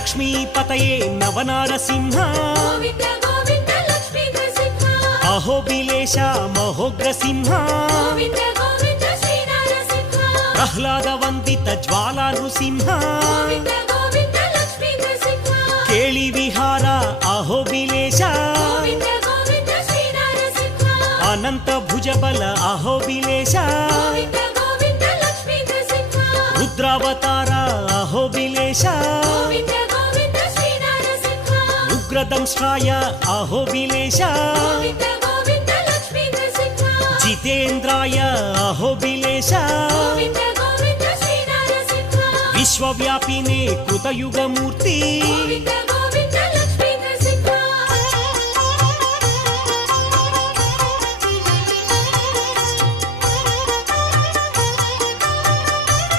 लक्ष्मीपतये नवनारसिंह Govind Govind Lakshmi Narasimha अहोबिलेश महोग्रसिंह Govind Govind Shri Narasimha प्रह्लादवन्दित Jwala Narasimha Govind Govind Lakshmi Narasimha केळि Vihar अहोबिलेश Govind Govind Shri Narasimha Anant Bhujbal अहोबिलेश Govind Govind Lakshmi Narasimha रुद्रावतार अहोबिलेश Govind Govind Shri Narasimha उग्रदंष्ट्राय अहोबिलेश Govind Govind Lakshmi Narasimha जितेन्द्राय अहोबिलेश Govind Govind Shri Narasimha विश्वव्यापिने कृतयुगमूर्ति Govind